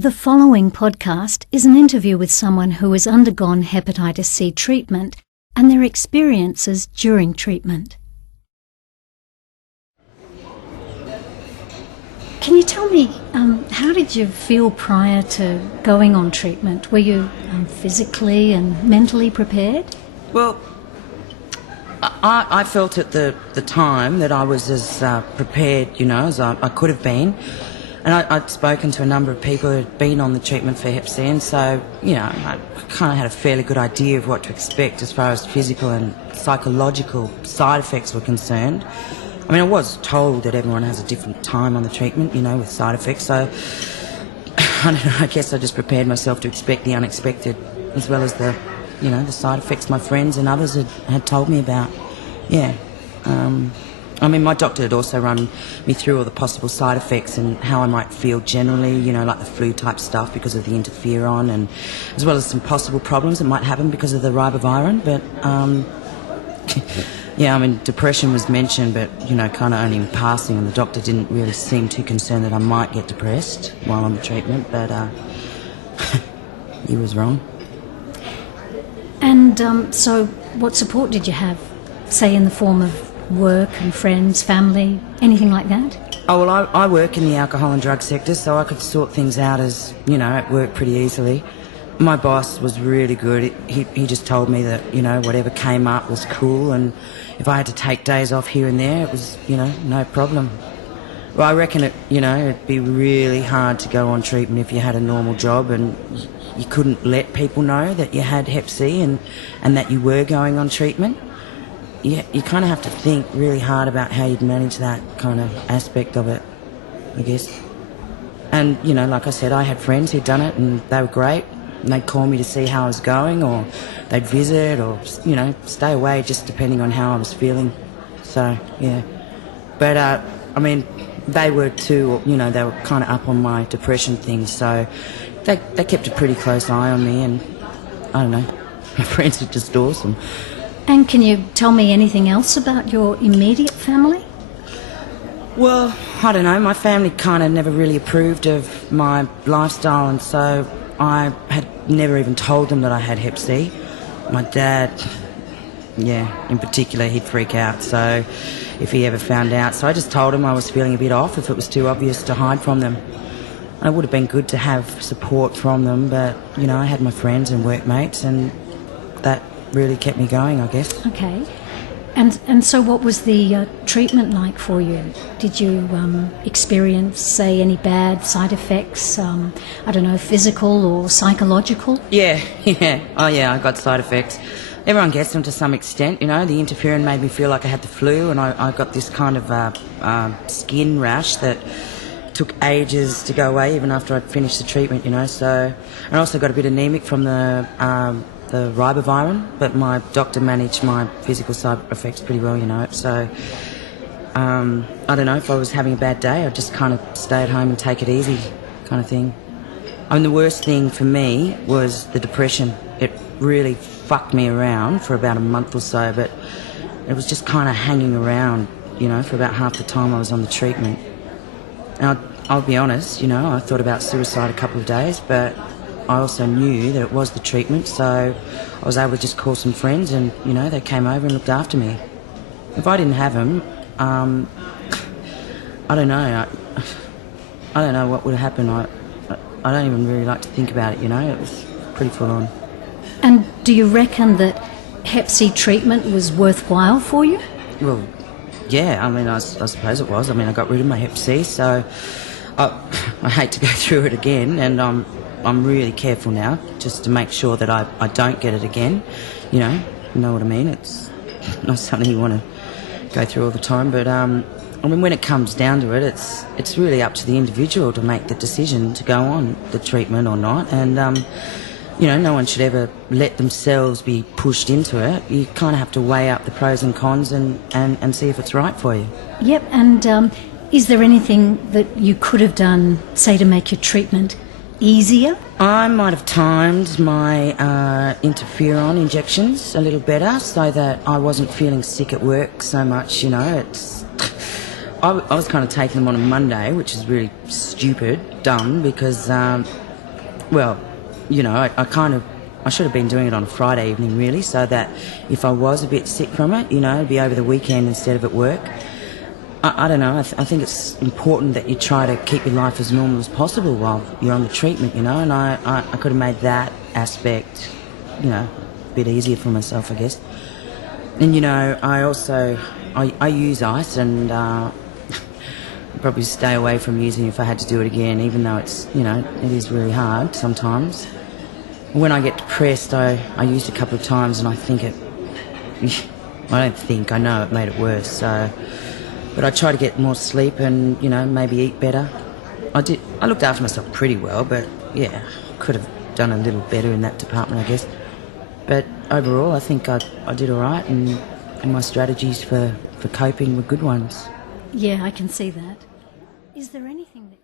The following podcast is an interview with someone who has undergone hepatitis C treatment and their experiences during treatment. Can you tell me, how did you feel prior to going on treatment? Were you physically and mentally prepared? Well, I felt at the time that I was as prepared, as I could have been. And I'd spoken to a number of people who had been on the treatment for hep C, and so, I kind of had a fairly good idea of what to expect as far as physical and psychological side effects were concerned. I mean, I was told that everyone has a different time on the treatment, with side effects, so I don't know, I guess I just prepared myself to expect the unexpected, as well as the side effects my friends and others had told me about. Yeah. My doctor had also run me through all the possible side effects and how I might feel generally, like the flu-type stuff because of the interferon, and as well as some possible problems that might happen because of the ribavirin. But, depression was mentioned, but, kind of only in passing, and the doctor didn't really seem too concerned that I might get depressed while on the treatment, but he was wrong. And so what support did you have, say in the form of work and friends, family, anything like that? Oh, well, I work in the alcohol and drug sector, so I could sort things out at work pretty easily. My boss was really good. He just told me that, whatever came up was cool, and if I had to take days off here and there, it was, no problem. Well, I reckon it'd be really hard to go on treatment if you had a normal job and you couldn't let people know that you had hep C and that you were going on treatment. You kind of have to think really hard about how you'd manage that kind of aspect of it, I guess. And, like I said, I had friends who'd done it and they were great, and they'd call me to see how I was going, or they'd visit, or, stay away just depending on how I was feeling. So, yeah. But, they were too, they were kind of up on my depression thing, so they kept a pretty close eye on me, and I don't know, my friends are just awesome. And can you tell me anything else about your immediate family? Well, I don't know. My family kind of never really approved of my lifestyle, and so I had never even told them that I had hep C. My dad, in particular, he'd freak out, so if he ever found out. So I just told him I was feeling a bit off if it was too obvious to hide from them. And it would have been good to have support from them, but, I had my friends and workmates, and that really kept me going, I guess. Okay. And so what was the treatment like for you? Did you experience, say, any bad side effects, physical or psychological? Yeah. Oh, yeah, I got side effects. Everyone gets them to some extent, The interferon made me feel like I had the flu, and I got this kind of skin rash that took ages to go away even after I'd finished the treatment, So I also got a bit anemic from the ribavirin, but my doctor managed my physical side effects pretty well, So, I don't know, if I was having a bad day, I'd just kind of stay at home and take it easy kind of thing. The worst thing for me was the depression. It really fucked me around for about a month or so, but it was just kind of hanging around, for about half the time I was on the treatment. And I'll be honest, I thought about suicide a couple of days, but I also knew that it was the treatment, so I was able to just call some friends and, they came over and looked after me. If I didn't have them, I don't know. I don't know what would have happened. I don't even really like to think about it, It was pretty full on. And do you reckon that hep C treatment was worthwhile for you? Well, yeah, I suppose it was. I got rid of my hep C, so I hate to go through it again, and I'm really careful now, just to make sure that I don't get it again. You know what I mean? It's not something you want to go through all the time, but when it comes down to it, it's really up to the individual to make the decision to go on the treatment or not, and no one should ever let themselves be pushed into it. You kind of have to weigh up the pros and cons and see if it's right for you. Yep, and is there anything that you could have done, say, to make your treatment easier? I might have timed my interferon injections a little better so that I wasn't feeling sick at work so much, I was kind of taking them on a Monday, which is really stupid, dumb, because Well, you know, I should have been doing it on a Friday evening, really, so that if I was a bit sick from it, you know, it'd be over the weekend instead of at work. I don't know, I think it's important that you try to keep your life as normal as possible while you're on the treatment, you know, and I could have made that aspect, you know, a bit easier for myself, I guess. And, you know, I use ice, and I'd probably stay away from using it if I had to do it again, even though it's, you know, it is really hard sometimes. When I get depressed, I used it a couple of times, and I think I know it made it worse, so... But I try to get more sleep and, you know, maybe eat better. I looked after myself pretty well, but, yeah, could have done a little better in that department, I guess. But overall, I think I did all right, and my strategies for coping were good ones. Yeah, I can see that. Is there anything that